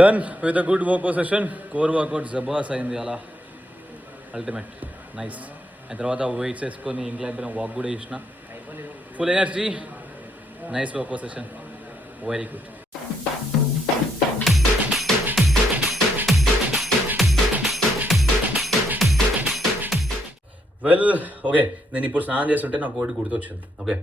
Done with a good workout session. Core workout జబర్స్ అయింది అలా, అల్టిమేట్ నైస్. అండ్ తర్వాత వెయిట్స్ వేసుకొని ఇంట్లో అయిపోయిన వాక్ కూడా చేసిన, full energy, nice workout session, very good. Well okay, నేను ఇప్పుడు స్నానం చేస్తుంటే నాకు ఒకటి గుర్తొచ్చింది. ఓకే,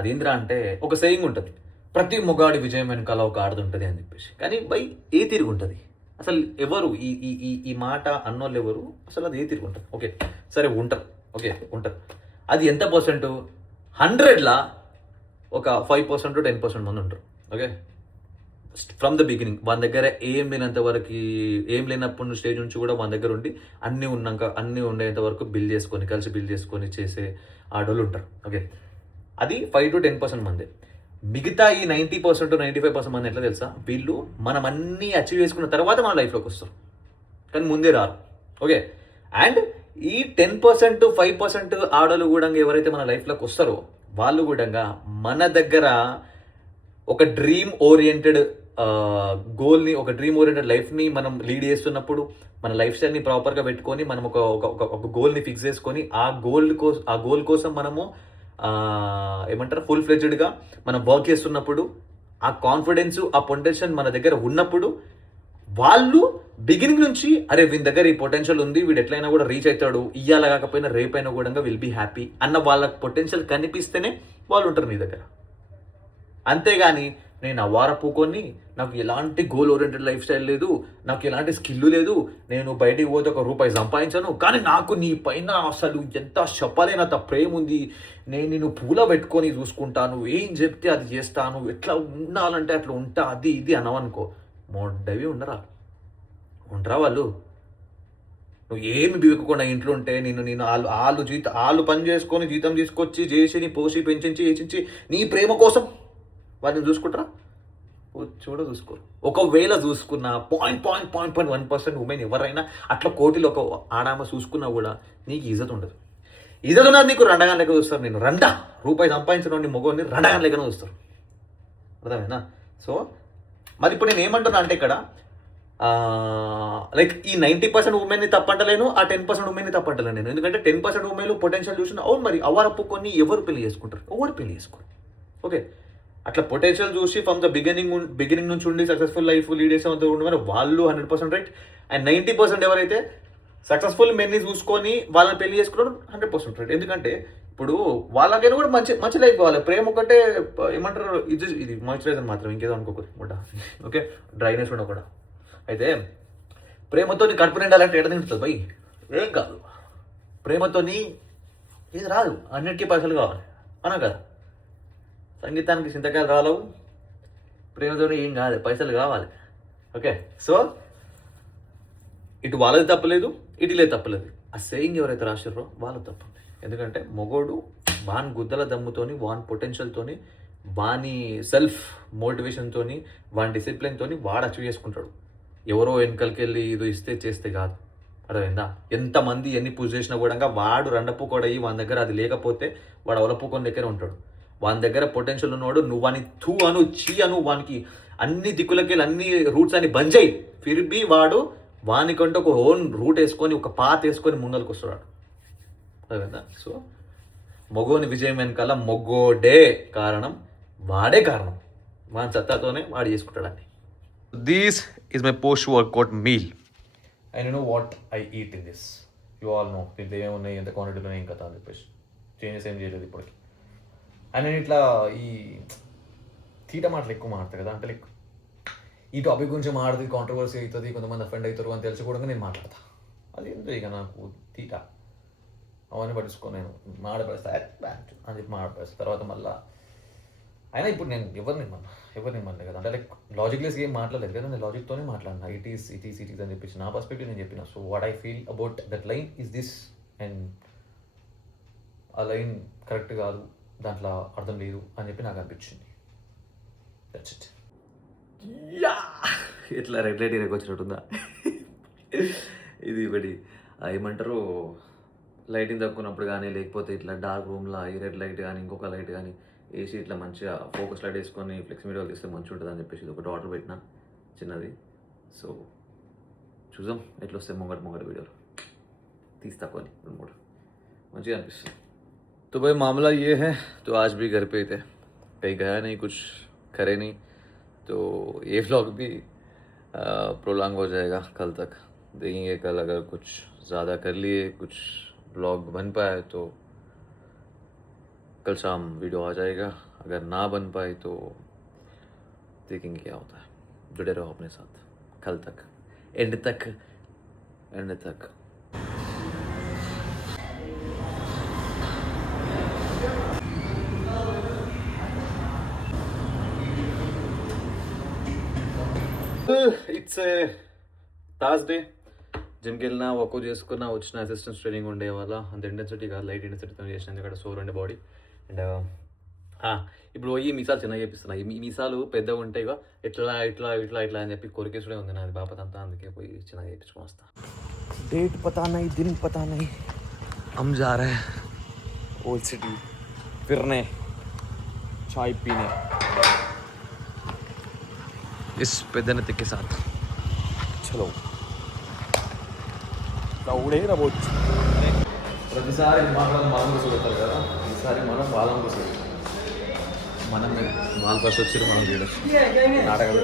అదేంద్రా అంటే ఒక సేయింగ్ ఉంటుంది, ప్రతి మొగాడి విజయం వెనకాల ఒక ఆడది ఉంటుంది అని చెప్పేసి. కానీ బై ఏ తిరిగి ఉంటుంది అసలు? ఎవరు ఈ ఈ ఈ ఈ మాట అన్నోళ్ళు ఎవరు అసలు? అది ఏ తిరిగి ఉంటుంది? ఓకే సరే, ఉంటారు. ఓకే ఉంటారు. అది ఎంత పర్సెంట్? 100లా ఒక 5% 10% మంది ఉంటారు. ఓకే, ఫ్రమ్ ద బిగినింగ్ మన దగ్గర ఏం లేనంత వరకు, ఏం లేనప్పుడు స్టేజ్ నుంచి కూడా మన దగ్గర ఉండి అన్నీ ఉన్నాక అన్నీ ఉండేంత వరకు బిల్డ్ చేసుకొని, కలిసి బిల్డ్ చేసుకొని చేసే ఆడోళ్ళు ఉంటారు. ఓకే, అది 5 to 10% మంది. మిగతా ఈ 90% 95% మంది ఎట్లా తెలుసా? వీళ్ళు మనం అన్నీ అచీవ్ చేసుకున్న తర్వాత మన లైఫ్లోకి వస్తారు, కానీ ముందే రారు. ఓకే, అండ్ ఈ 10% 5% ఆడోళ్ళు కూడా ఎవరైతే మన లైఫ్లోకి వస్తారో వాళ్ళు కూడా మన దగ్గర ఒక డ్రీమ్ ఓరియంటెడ్ గోల్ని, ఒక డ్రీమ్ ఓరియంటెడ్ లైఫ్ని మనం లీడ్ చేస్తున్నప్పుడు, మన లైఫ్ స్టైల్ని ప్రాపర్గా పెట్టుకొని మనం ఒక గోల్ని ఫిక్స్ చేసుకొని ఆ గోల్ కోసం మనము ఏమంటారు ఫుల్ ఫ్లెడ్జ్డ్గా మనం వర్క్ చేస్తున్నప్పుడు, ఆ కాన్ఫిడెన్స్ ఆ పొటెన్షియల్ మన దగ్గర ఉన్నప్పుడు వాళ్ళు బిగినింగ్ నుంచి అరే వీని దగ్గర ఈ పొటెన్షియల్ ఉంది, వీడు ఎట్లయినా కూడా రీచ్ అవుతాడు, ఇయ్యాల కాకపోయినా రేపైనా కూడా విల్ బీ హ్యాపీ అన్న వాళ్ళ పొటెన్షియల్ కనిపిస్తేనే వాళ్ళు ఉంటారు నీ దగ్గర. అంతేగాని నేను అవార పూకొని నాకు ఎలాంటి గోల్ ఓరియంటెడ్ లైఫ్ స్టైల్ లేదు, నాకు ఎలాంటి స్కిల్ లేదు, నేను బయటికి పోతే ₹1 సంపాదించాను, కానీ నాకు నీ పైన అసలు ఎంత చెప్పలేనంత ప్రేమ ఉంది, నేను పూల పెట్టుకొని చూసుకుంటాను, ఏం చెప్తే అది చేస్తాను, ఎట్లా ఉండాలంటే అట్లా ఉంటా, అది ఇది అనవనుకో, మొడ్డవి ఉండరా వాళ్ళు. నువ్వు ఏమి బిగుకుండా ఇంట్లో ఉంటే నేను వాళ్ళు పని చేసుకొని జీతం తీసుకొచ్చి చేసి నీ పోసి పెంచి వేసించి నీ ప్రేమ కోసం వాటిని చూసుకుంటారా? చూసుకోరు. ఒకవేళ చూసుకున్న 0.1% ఉమెన్ ఎవరైనా అట్లా కోటిలో ఒక ఆడామ చూసుకున్నా కూడా నీకు ఇజ్జత్ ఉండదు. ఇజ్జత్ ఉన్నది నీకు రండగా లెక్క చూస్తారు. నేను ₹1 సంపాదించిన మొగోని రండగా లెక్కన చూస్తారు. అర్థమైనా? సో మరి ఇప్పుడు నేను ఏమంటున్నా అంటే ఇక్కడ లైక్ ఈ 90% ఉమెన్ని తప్పంటలేను, ఆ 10% ఉమెన్ని తప్పంటలేను నేను. ఎందుకంటే 10% ఉమెన్లు పొటెన్షియల్ చూసిన అవును, మరి అవ్వరప్పుకొని ఎవరు పెళ్లి చేసుకుంటారు? ఎవరు పెళ్లి చేసుకోరు. ఓకే, అట్లా పొటెన్షియల్ చూసి ఫ్రమ్ ద బిగినింగ్ నుంచి ఉండి సక్సెస్ఫుల్ లైఫ్ లీడ్ చేసే ఉండమని వాళ్ళు 100% రైట్. అండ్ 90% ఎవరైతే సక్సెస్ఫుల్ మెన్ని చూసుకొని వాళ్ళని పెళ్లి చేసుకోవడం 100% రైట్. ఎందుకంటే ఇప్పుడు వాళ్ళకైనా కూడా మంచి లైఫ్ కావాలి. ప్రేమ ఒకటే ఏమంటారు, ఇది మాయిశ్చరైజర్ మాత్రం, ఇంకేదో అనుకోకూడదు ముడ్డ. ఓకే, డ్రైనెస్ ఉండకూడదు. అయితే ప్రేమతో కడుపు నిండాలంటే ఎడ తింటుంది భయ్? ఏం కాదు. ప్రేమతోని ఇది రాదు, అన్నిటికీ పైసలు కావాలి అనా కదా. సంగీతానికి చింతకాయలు రాలవు, ప్రేమతో ఏం కాదు, పైసలు కావాలి. ఓకే, సో ఇటు వాళ్ళది తప్పలేదు, ఇటులే తప్పలేదు. ఆ సేయింగ్ ఎవరైతే రాశారో వాళ్ళ తప్పండి. ఎందుకంటే మొగోడు వాని గుద్దల దమ్ముతోని, వాని పొటెన్షియల్తోని, వాని సెల్ఫ్ మోటివేషన్తోని, వాని డిసిప్లిన్తోని వాడు అచీవ్ చేసుకుంటాడు. ఎవరో వెనకలికి వెళ్ళి ఇది ఇస్తే చేస్తే కాదు. అర్థమైందా? ఎంతమంది ఎన్ని పుష్ చేసినా కూడా వాడు రండపుకోడయి వాని దగ్గర అది లేకపోతే వాడు అవలపుకొని దగ్గర ఉంటాడు. వాని దగ్గర పొటెన్షియల్ ఉన్నవాడు నువ్వు వాని తూ అను చీ అను, వానికి అన్ని దిక్కులకి అన్ని రూట్స్ అని బంద్ చేయి, ఫిర్బీ వాడు వానికంటే ఒక ఓన్ రూట్ వేసుకొని ఒక పాత్ వేసుకొని ముందరికి వస్తున్నాడు. అర్థమైందా? సో మొగోని విజయం వెనకాల మొగోడే కారణం, వాడే కారణం. వాని సత్తాతోనే వాడు చేసుకుంటాడని. This is my post workout meal. I know what I eat in this. You all know దీంట్లో ఏమున్నాయి, ఎంత క్వాంటిటీలో ఏం కథ అని చెప్పేసి. చేంజెస్ ఏం చేయలేదు ఇప్పటికి. అండ్ నేను ఇట్లా ఈ తీట మాటలు ఎక్కువ మాట్లాడతాను కదా, అంటే లైక్ ఈ టాపిక్ గురించి మాట్లాడితే కాంట్రవర్సీ అవుతుంది, కొంతమంది అఫెండ్ అవుతారు అని తెలిసి కూడా నేను మాట్లాడతా. అది ఏంటో ఇక నాకు తీట అవన్నీ పట్టించుకో, నేను మాడపేస్తా అని చెప్పి మాడపేస్తా. తర్వాత మళ్ళీ అయినా ఇప్పుడు నేను ఎవరిని ఇమ్మన్నా కదా, అంటే లైక్ లాజిక్లెస్గా ఏం మాట్లాడలేదు కదా, నేను లాజిక్తోనే మాట్లాడినా. ఇట్ ఈస్ అని చెప్పేసి నా పర్స్పెక్టివ్ నేను చెప్పిన. So what I feel about that line is this, and ఆ లైన్ కరెక్ట్ కాదు, దాంట్లో అర్థం లేదు అని చెప్పి నాకు అనిపించింది. That's it. ఇట్లా రెడ్ లైట్ ఇరకు వచ్చినట్టుందా? ఇది ఒకటి ఏమంటారు, లైటింగ్ తక్కున్నప్పుడు కానీ, లేకపోతే ఇట్లా డార్క్ రూమ్లో ఈ రెడ్ లైట్ కానీ ఇంకొక లైట్ కానీ వేసి ఇట్లా మంచిగా ఫోకస్ లైట్ వేసుకొని ఫ్లెక్స్ మీడియా తీస్తే మంచిగా ఉంటుంది అని చెప్పేసి ఇది ఒకటి ఆర్డర్ పెట్టిన చిన్నది. సో చూద్దాం ఎట్లా వస్తాయి ముంగట వీడియోలు తీస్తా కొన్ని 2-3 మంచిగా అనిపిస్తుంది. तो भाई मामला ये है, तो आज भी घर पे ही थे, कहीं गया नहीं, कुछ करे नहीं, तो ये व्लॉग भी प्रोलॉन्ग हो जाएगा कल तक. देखेंगे कल अगर कुछ ज़्यादा कर लिए, कुछ व्लॉग बन पाए तो कल शाम वीडियो आ जाएगा. अगर ना बन पाए तो देखेंगे क्या होता है. जुड़े रहो अपने साथ कल तक, एंड तक. It's Thursday. జిమ్కి వెళ్ళినా వర్కౌట్ చేసుకున్నా వచ్చిన అసిస్టెన్స్ ట్రైనింగ్ ఉండే వాళ్ళ అంత ఇంటెన్సిటీ కాదు, లైట్ ఇంటెన్సిటీతో చేసిన ఎందుకంటే సోర్ ఉండే బాడీ. అండ్ ఇప్పుడు ఈ మీసాలు చిన్నగా చేపిస్తున్నాయి. ఈ మీసాలు పెద్దగా ఉంటాయి ఇట్లా ఇట్లా ఇట్లా ఇట్లా అని చెప్పి కొరికేసుడే ఉంది నాది బాపత్ అంతా, అందుకే పోయి చిన్నగా చేయించుకొని వస్తా. డేట్ పతా నహీ, దిన్ పతా నహీ, हम जा रहे हैं ओल्ड सिटी फिरने, चाय पीने इस पेदनते के साथ. चलो దౌడే రావచ్చు. ప్రతిసారి మనం కూర్చోబెడతారు కదా, ఈసారి మనం వాళ్ళం కూర్చోబెడతాం. మనం వాళ్ళ ఫస్ట్ వచ్చి మనం లీడర్స్ నాటకాలు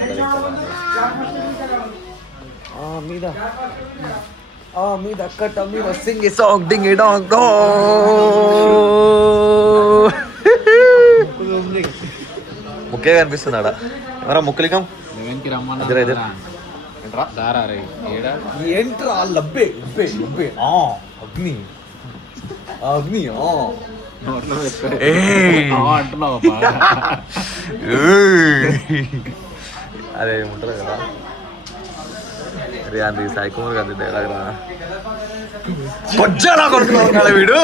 మీద కట్ట మీద సింగ్ సాంగ్ డింగ్ డాంగ్ దో. ముఖ్య కనిపిస్తున్నాడా ఎవరా ముక్కలికం ఏంట్రా లబ్బే లబ్బే అగ్ని అగ్ని అదే ఏముంటారు కదా, అరే అది సాయి కుమార్ గారి డైలాగ్ రా, కొచ్చా కొడుతున్నాడు వీడు,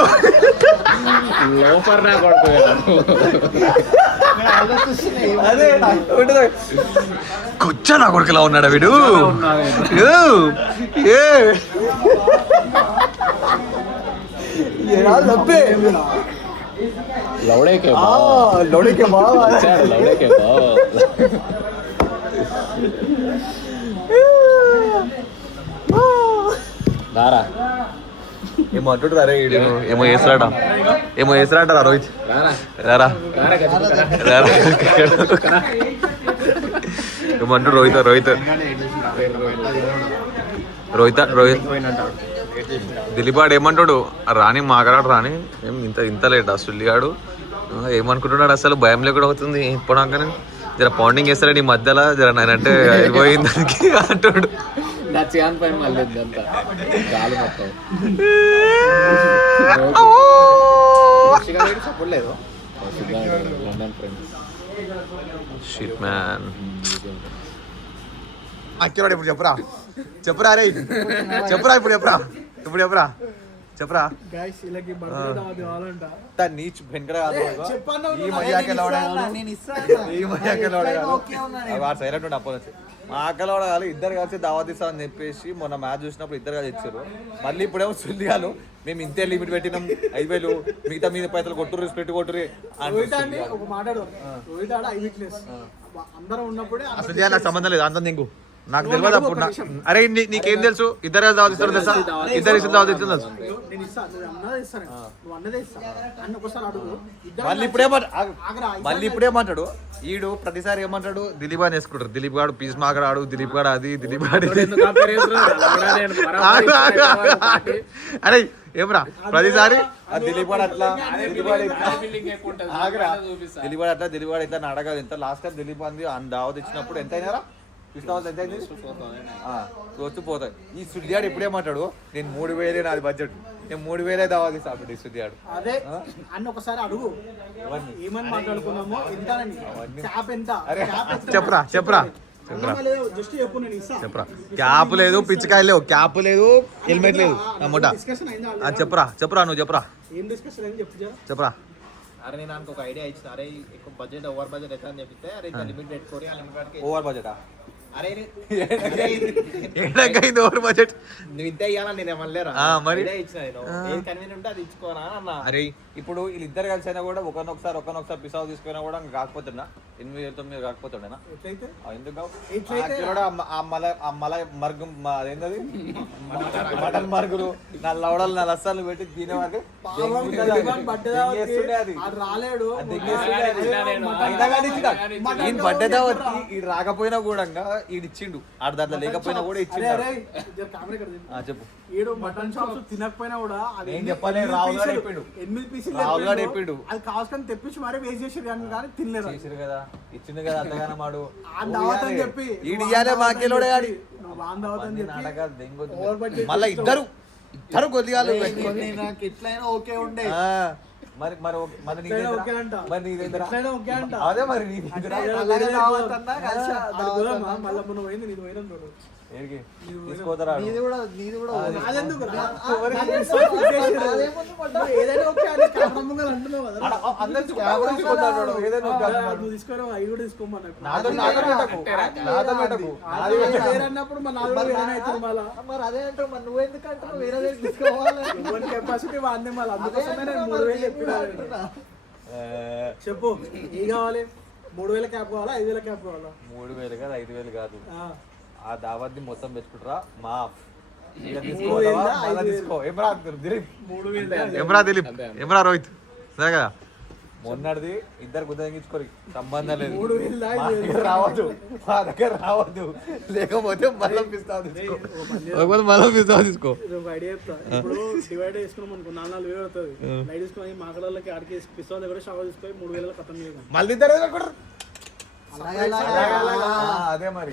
లోపర్ కొచ్చా నా కొడుకులా ఉన్నాడా వీడు. लौड़े के दारा ఏమో అంటుంటారా రే వీడు, ఏమో వేస్తాడా రోహిత్ రారా ఏమో అంటాడు రోహిత్ దిలీపాడు ఏమంటాడు, రాని మాకరాడు రాని ఏం ఇంత లేట్ సుల్లిగాడు ఏమనుకుంటున్నాడు అసలు, భయం లేకుండా అవుతుంది ఇప్పటిదాకా జర పౌండింగ్ వేస్తాడు నీ మధ్యలో, జర నేనంటే అయిపోయింది దానికి అంటాడు. Shit man. అక్కిరాడు ఇప్పుడు చెప్పురా రే చెప్పురా చెప్పరా నీచ్ వెనకడ సైలెంట్ ఉండి అప్పటి నుంచి మా అక్కలవాడ కాదు ఇద్దరు కలిసి దావత్ ఇస్తామని చెప్పేసి మొన్న మ్యాచ్ చూసినప్పుడు ఇద్దరు కలిసి ఇచ్చారు. మళ్ళీ ఇప్పుడేమో సుల్లిగాలు మేము ఇంతే లిమిట్ పెట్టినాం 5,000 మిగతా మీద పైసలు కొట్టుర్రు స్ప్లిట్ కొట్టుర్రి అసలు నాకు సంబంధం లేదు అంత నీకు నాకు తెలియదు అప్పుడు. అరే నీకేం తెలుసు, ఇద్దరు దావత్ ఇస్తారు తెలుసా, ఇద్దరు ఇస్తారు దావత్ ఇస్తారు తెలుసు. మళ్ళీ ఇప్పుడేమంటాడు ఈడు, ప్రతిసారి ఏమంటాడు దిలీప్ అని వేసుకుంటారు, దిలీప్ గాడు పీస్ మాకరాడు, దిలీప్ గాడు అది, దిలీప్ గాడు అరే ఏమరా ప్రతిసారి దిలీప్ గాడు అట్లా దిలీప్ గాడు ఇట్లా నాటకాలు ఎంత లాస్ట్ టైం దిలీప్ అంది దావత్ ఇచ్చినప్పుడు ఎంత అయినారా పోతాయి. ఈ సుద్దియాడు ఎప్పుడేమంటాడు, నేను 3,000 నాది బడ్జెట్, నేను 3,000 దావత్ ఇస్తాను సుద్దియాడు. చెప్పరా క్యాప్ లేదు, పిచ్చికాయలు లేవు, క్యాప్ లేదు, హెల్మెట్ లేదు అమ్మట. చెప్పరా నువ్వు చెప్పరా. అరే నేను ఒక ఐడియా ఇచ్చిన, అరే ఎక్కువ బడ్జెట్ ఓవర్ బడ్జెట్ ఎట్లా అని చెప్తే, అరే లిమిట్ పెట్టుకోరి, ఆ లిమిట్ ఓవర్ బడ్జెటా అరే ఏంటంటే ఓవర్ బడ్జెట్ నువ్వు ఇంత ఇయ్యాలా నేను మళ్ళీరా మరి ఇచ్చిన నేను ఏది కన్వీనియంట్ ఉంటే అది ఇచ్చుకోనా అన్న. అరే ఇప్పుడు వీళ్ళిద్దరు కలిసి అయినా కూడా ఒకనొకసారి పిసావ్ తీసుకున్నా కూడా కాకపోతున్నా 8,900 కాకపోతుండేనా ఎందుకు కావు? ఆ మల మర్గం అదేంటది మటన్ మరుగులు నా లవడలు నా లస్సాలు పెట్టి తినేవాడు రాలేడు బడ్డే ఈ రాకపోయినా కూడా ఈడిచ్చిండు ఆడ దాంట్లో లేకపోయినా కూడా ఇచ్చిండు. చెప్పు ఈడు మటన్ షాప్స్ తినకపోయినా కూడా నేను చెప్పలే రాహుల్ గారు చెప్పిండు 8 పీసులు రాహుల్ గారు చెప్పిండు అది కావాల్సిన తెప్పించి మరీ వేస్ట్ చేసి కానీ తినలేరు చేసిరు కదా ఇచ్చిండు కదా అంతగానే మాడు దావత్ అని చెప్పి ఈడు ఇయ్యాలే మాకేలోడే ఆడి దావత్ అని చెప్పి నాటకాలు దెంగొద్దు. మళ్ళా ఇద్దరు కొద్దిగా నాకు ఎట్లయినా ఓకే ఉండే మరి మరి మరి ఓకే అంట మరి నీ దగ్గర ఎట్లయినా ఓకే అంట అదే మరి నీ మళ్ళీ మొన్న పోయింది నీకు పోయినా చూడు తీసుకోతారా నాదెందుకు రా? ఏదైనా ఓకే అని కెమెరా ముంగల అంటున్నావు కదా నువ్వు తీసుకోరా అవి కూడా తీసుకోమన్నా అన్నప్పుడు మన నాలుగు వేరే అవుతుంది మళ్ళీ మరి అదే అంటే మరి నువ్వు ఎందుకంటే వేరే దగ్గర తీసుకోవాలి. ఎవరి కెపాసిటీ వాడిని మళ్ళీ అందుకోసమే నేను 3,000 చెప్పినా చెప్పు ఏ కావాలి 3,000 క్యాప్ కావాలా 5,000 క్యాప్ కావాలా 3,000 కాదు 5,000 కాదు ఆ. ఆ దావత్ మొత్తం పెట్టుకుంటారా మా తీసుకో ఎమ్రా రోహిత్ సరే కదా మొన్నటిది ఇద్దరు గుద్దగించుకోరు సంబంధం లేదు 3,000 మా దగ్గర రావద్దు మా దగ్గర రావద్దు లేకపోతే మళ్ళీ పిస్తావు తీసుకో మళ్ళీ పిస్తావు తీసుకో ఒక ఐడియా చెప్తా ఇప్పుడు డివైడ్ చేసుకున్నాం అనుకో 4,000 అవుతుంది లైట్ తీసుకొని మా కళ్ళకి ఆడికి పిస్తోల్ దగ్గర షాప్ తీసుకొని 3,000 ఖతం చేయడం మళ్ళీ ఇద్దరు అదే మరి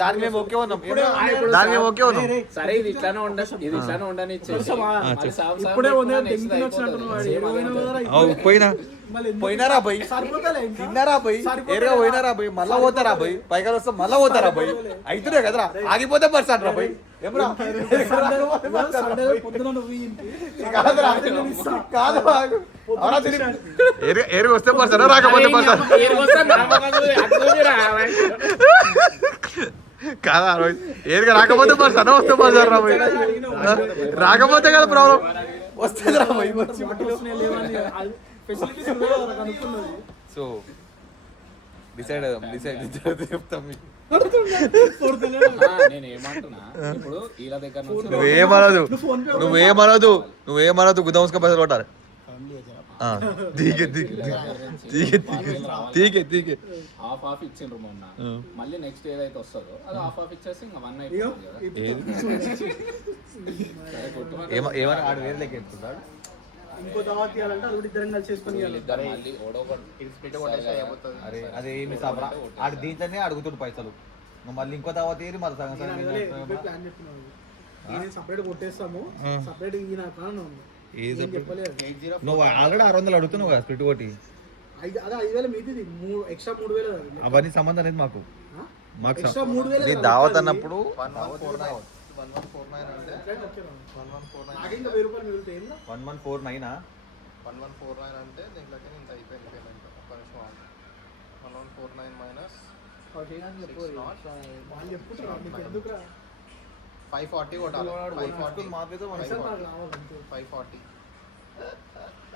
దానికి మేము ఓకే ఉన్నాం దానికి మేము ఓకే ఉన్నాం సరే ఇది ఇట్లానే ఉండని ఇప్పుడే పోయినారా పోయి తిన్నారా పోయి ఏరుగా పోయినారా పోయి మళ్ళా పోతారా పోయి పైగా వస్తే మళ్ళా పోతారా పోయి అయితేనే కదరా ఆగిపోతే పర్సంట్ రా పోయి ఏమరా కాదు ఏరు వస్తే పర్సన్ రాకపోతే పర్సన్ కాదా రోహిత్ ఏరుగా రాకపోతే పర్సన్ వస్తే పర్సన్ రా పోయి రాకపోతే కదా ప్రాబ్లం వస్తుంది రా పోయి సో డిసైడ్ చెప్తాం మీకు నేను ఏమంటున్నా ఇప్పుడు వీళ్ళ దగ్గర నువ్వేమనదు గుదాంస్కా పైసలు కొట్టాలి హాఫ్ ఇచ్చిండ్రు మొన్న మళ్ళీ నెక్స్ట్ ఏదైతే వస్తుందో అది హాఫ్ ఇచ్చేసి ఇంకా 1 నైట్ ఏమన్నా ఆడు వేరే లెక్క ఎత్తుకుంటాడు ఇంకో దావత్ ఇవ్వాలంటే అది కూడా ఇద్దరం కలిసి చేసుకొని అరే అదే ఏమి సాబరా ఆడు దీంట్లోనే అడుగుతుండు పైసలు నువ్వు మళ్ళీ ఇంకో దావత్ ఏరి మళ్ళీ సగం సగం ప్లాన్ చెప్పినావు సపరేట్ కొట్టేస్తాము సపరేట్ ఈ నా ప్లాన్ ఉంది చెప్పలేదు నువ్వు ఆల్రెడీ 600 అడుగుతున్నావు కదా స్ప్లిట్ ఒకటి అదే 5,000 మీది ఎక్స్ట్రా 3,000 అవన్నీ సంబంధం లేదు మాకు ఎక్స్ట్రా 3,000 దావత్ అన్నప్పుడు 1149 అంటే 1149 1149 అంటే దీంట్లోకి ఇంత అయిపోయింది పేమెంట్ ఒక్క నిమిషం 1149 మైనస్ 540 కొట్టాలి 540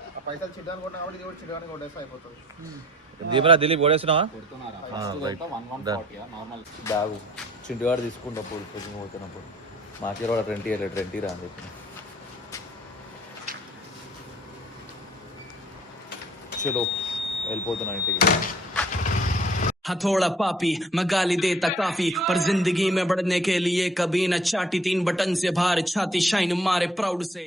ఆ పైసలు చిడ్డానికి కొట్టినా కాబట్టి ఇది కూడా చిడ్డానికి కొట్టేస్తే అయిపోతుంది. దీపరా దిలీప్ ఓడేస్తున్నావా నార్మల్ బ్యాగు చింటివాడు తీసుకుంటప్పుడు పొద్దున పోతున్నప్పుడు మాకే వాడు 20 రా అని చెప్పి చలో వెళ్ళిపోతున్నా ఇంటికి हथौड़ा पापी मैं गाली देता काफी पर जिंदगी में बढ़ने के लिए कभी न चाटी 3 बटन से बाहर छाती शाइन मारे प्राउड से